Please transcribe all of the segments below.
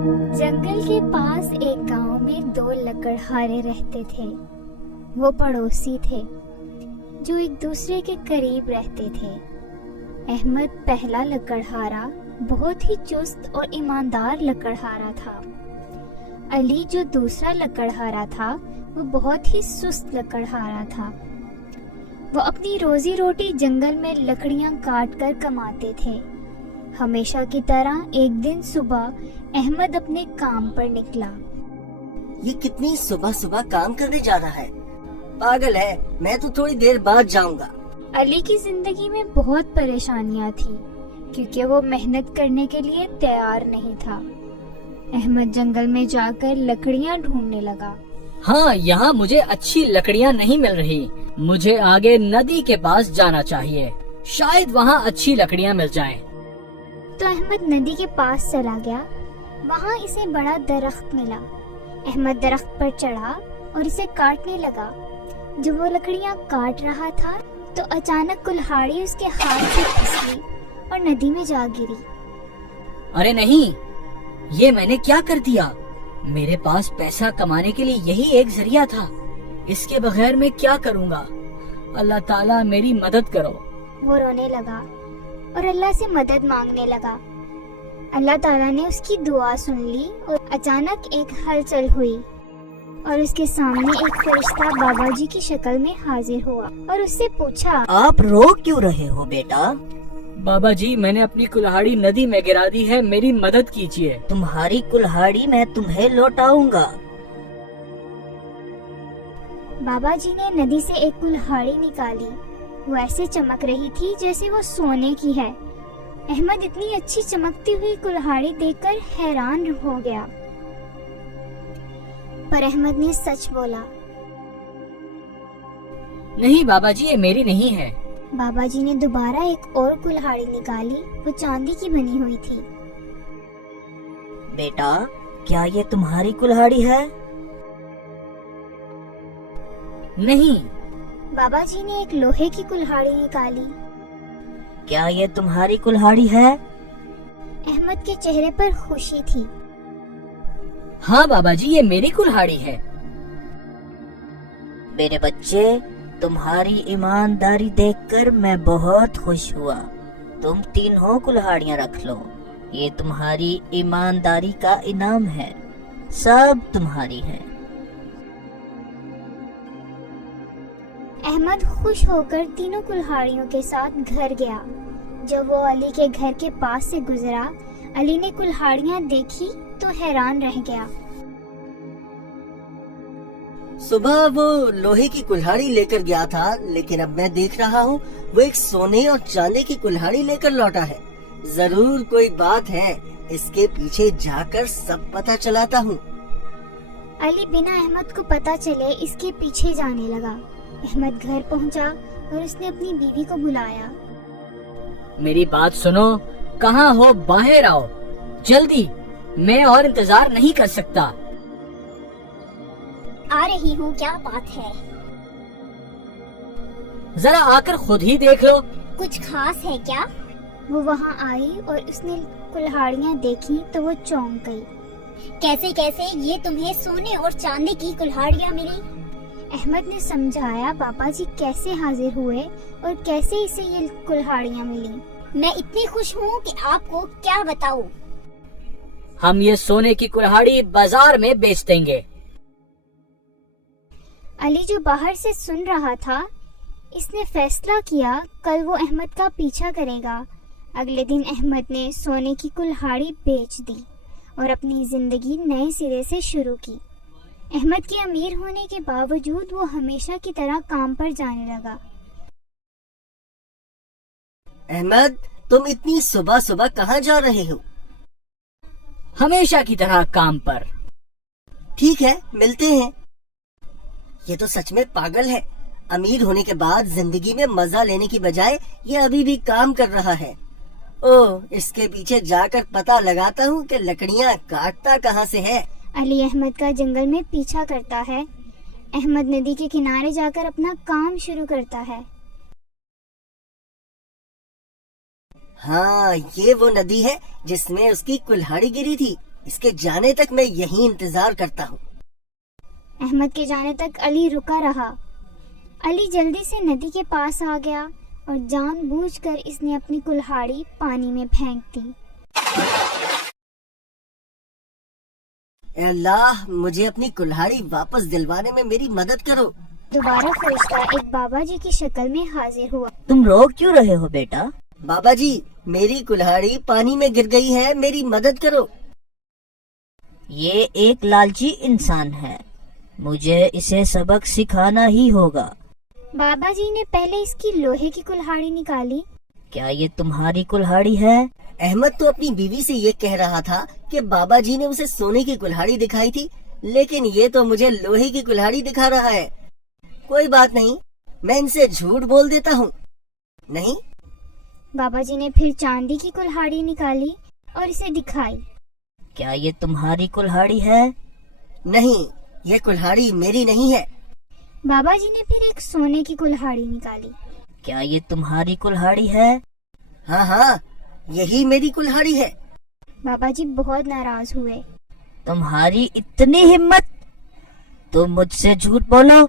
जंगल के पास एक गांव में दो लकड़हारे रहते थे। वो पड़ोसी थे जो एक दूसरे के करीब रहते थे। अहमद पहला लकड़हारा बहुत ही चुस्त और ईमानदार लकड़हारा था। अली जो दूसरा लकड़हारा था वो बहुत ही सुस्त लकड़हारा था। वो अपनी रोजी रोटी जंगल में लकड़ियां काट कर कमाते थे। हमेशा की तरह एक दिन सुबह अहमद अपने काम पर निकला। ये कितनी सुबह सुबह काम करने जा रहा है, पागल है। मैं तो थोड़ी देर बाद जाऊंगा। अली की जिंदगी में बहुत परेशानियां थी क्योंकि वो मेहनत करने के लिए तैयार नहीं था। अहमद जंगल में जाकर लकड़ियां ढूंढने लगा। हाँ, यहाँ मुझे अच्छी लकड़ियाँ नहीं मिल रही। मुझे आगे नदी के पास जाना चाहिए, शायद वहाँ अच्छी लकड़ियाँ मिल जाएं। तो अहमद नदी के पास चला गया। वहाँ इसे बड़ा दरख्त मिला। अहमद दरख्त पर चढ़ा और इसे काटने लगा। जब वो लकड़ियाँ काट रहा था तो अचानक कुल्हाड़ी उसके हाथ से फिसली और नदी में जा गिरी। अरे नहीं, ये मैंने क्या कर दिया? मेरे पास पैसा कमाने के लिए यही एक जरिया था। इसके बगैर मैं क्या करूँगा? अल्लाह ताला मेरी मदद करो। वो रोने लगा और अल्लाह से मदद मांगने लगा। अल्लाह ताला ने उसकी दुआ सुन ली और अचानक एक हलचल हुई और उसके सामने एक फरिश्ता बाबा जी की शक्ल में हाजिर हुआ और उससे पूछा, आप रो क्यों रहे हो बेटा? बाबा जी, मैंने अपनी कुल्हाड़ी नदी में गिरा दी है, मेरी मदद कीजिए। तुम्हारी कुल्हाड़ी मैं तुम्हें लौटाऊंगा। बाबा जी ने नदी से एक कुल्हाड़ी निकाली। वो ऐसे चमक रही थी जैसे वो सोने की है। अहमद इतनी अच्छी चमकती हुई कुल्हाड़ी देखकर हैरान हो गया। पर अहमद ने सच बोला। नहीं बाबा जी, ये मेरी नहीं है। बाबा जी ने दोबारा एक और कुल्हाड़ी निकाली। वो चांदी की बनी हुई थी। बेटा, क्या ये तुम्हारी कुल्हाड़ी है? नहीं। बाबा जी ने एक लोहे की कुल्हाड़ी निकाली। क्या ये तुम्हारी कुल्हाड़ी है? अहमद के चेहरे पर खुशी थी। हाँ बाबा जी, ये मेरी कुल्हाड़ी है। मेरे बच्चे, तुम्हारी ईमानदारी देखकर मैं बहुत खुश हुआ। तुम तीनों कुल्हाड़ियाँ रख लो। ये तुम्हारी ईमानदारी का इनाम है। सब तुम्हारी है। अहमद खुश होकर तीनों कुल्हाड़ियों के साथ घर गया। जब वो अली के घर के पास से गुजरा, अली ने कुल्हाड़ियाँ देखी तो हैरान रह गया। सुबह वो लोहे की कुल्हाड़ी लेकर गया था, लेकिन अब मैं देख रहा हूँ वो एक सोने और चांदी की कुल्हाड़ी लेकर लौटा है। जरूर कोई बात है। इसके पीछे जाकर सब पता चलाता हूँ। अली बिना अहमद को पता चले इसके पीछे जाने लगा। अहमद घर पहुंचा और उसने अपनी बीवी को बुलाया। मेरी बात सुनो, कहाँ हो? बाहर आओ जल्दी, मैं और इंतजार नहीं कर सकता। आ रही हूँ, क्या बात है? जरा आकर खुद ही देख लो। कुछ खास है क्या? वो वहाँ आई और उसने कुल्हाड़ियाँ देखी तो वो चौंक गई। कैसे कैसे ये तुम्हें सोने और चांदी की कुल्हाड़ियाँ मिली? अहमद ने समझाया बाबा जी कैसे हाजिर हुए और कैसे इसे ये कुल्हाड़ियाँ मिली। मैं इतनी खुश हूँ कि आपको क्या बताऊँ। हम ये सोने की कुल्हाड़ी बाजार में बेच देंगे। अली जो बाहर से सुन रहा था, इसने फैसला किया कल वो अहमद का पीछा करेगा। अगले दिन अहमद ने सोने की कुल्हाड़ी बेच दी और अपनी जिंदगी नए सिरे से शुरू की। अहमद के अमीर होने के बावजूद वो हमेशा की तरह काम पर जाने लगा। अहमद, तुम इतनी सुबह सुबह कहाँ जा रहे हो? हमेशा की तरह काम पर। ठीक है, मिलते हैं। ये तो सच में पागल है। अमीर होने के बाद जिंदगी में मजा लेने की बजाय ये अभी भी काम कर रहा है। ओह, इसके पीछे जाकर पता लगाता हूँ कि लकड़ियाँ काटता कहाँ से है। अली अहमद का जंगल में पीछा करता है। अहमद नदी के किनारे जाकर अपना काम शुरू करता है। हाँ, ये वो नदी है जिसमें उसकी कुल्हाड़ी गिरी थी। اس کے جانے تک میں یہیں انتظار کرتا ہوں۔ احمد کے جانے تک علی رکا رہا۔ علی جلدی سے ندی کے پاس آ گیا اور جان بوجھ کر اس نے اپنی کلہاڑی پانی میں پھینک دی۔ اے اللہ، مجھے اپنی کلہاڑی واپس دلوانے میں میری مدد کرو۔ دوبارہ فرشتہ ایک بابا جی کی شکل میں حاضر ہوا۔ تم رو کیوں رہے ہو بیٹا؟ بابا جی، میری کلہاڑی پانی میں گر گئی ہے، میری مدد کرو۔ یہ ایک لالچی انسان ہے، مجھے اسے سبق سکھانا ہی ہوگا۔ بابا جی نے پہلے اس کی لوہے کی کلہاڑی نکالی۔ کیا یہ تمہاری کلہاڑی ہے؟ احمد تو اپنی بیوی سے یہ کہہ رہا تھا کہ بابا جی نے اسے سونے کی کلہاڑی دکھائی تھی، لیکن یہ تو مجھے لوہے کی کلہاڑی دکھا رہا ہے۔ کوئی بات نہیں، میں ان سے جھوٹ بول دیتا ہوں۔ نہیں، بابا جی نے پھر چاندی کی کلہاڑی نکالی اور اسے دکھائی۔ کیا یہ تمہاری کلہاڑی ہے؟ نہیں، یہ کلہاڑی میری نہیں ہے۔ بابا جی نے پھر ایک سونے کی کلہاڑی نکالی۔ کیا یہ تمہاری کلہاڑی ہے؟ ہاں ہاں، یہی میری کلہاڑی ہے۔ بابا جی بہت ناراض ہوئے۔ تمہاری اتنی ہمت؟ تم مجھ سے جھوٹ بولو،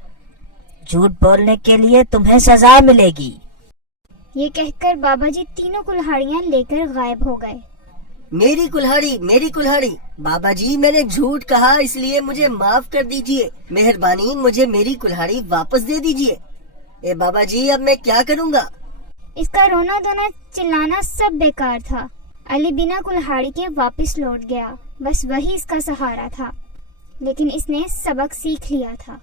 جھوٹ بولنے کے لیے تمہیں سزا ملے گی۔ یہ کہہ کر بابا جی تینوں کلہاڑیاں لے کر غائب ہو گئے۔ میری کلہاڑی، میری کلہاڑی۔ بابا جی، میں نے جھوٹ کہا، اس لیے مجھے معاف کر دیجئے۔ مہربانی مجھے میری کلہاڑی واپس دے دیجئے۔ اے بابا جی، اب میں کیا کروں گا؟ اس کا رونا دھونا چلانا سب بیکار تھا۔ علی بنا کلہاڑی کے واپس لوٹ گیا، بس وہی اس کا سہارا تھا، لیکن اس نے سبق سیکھ لیا تھا۔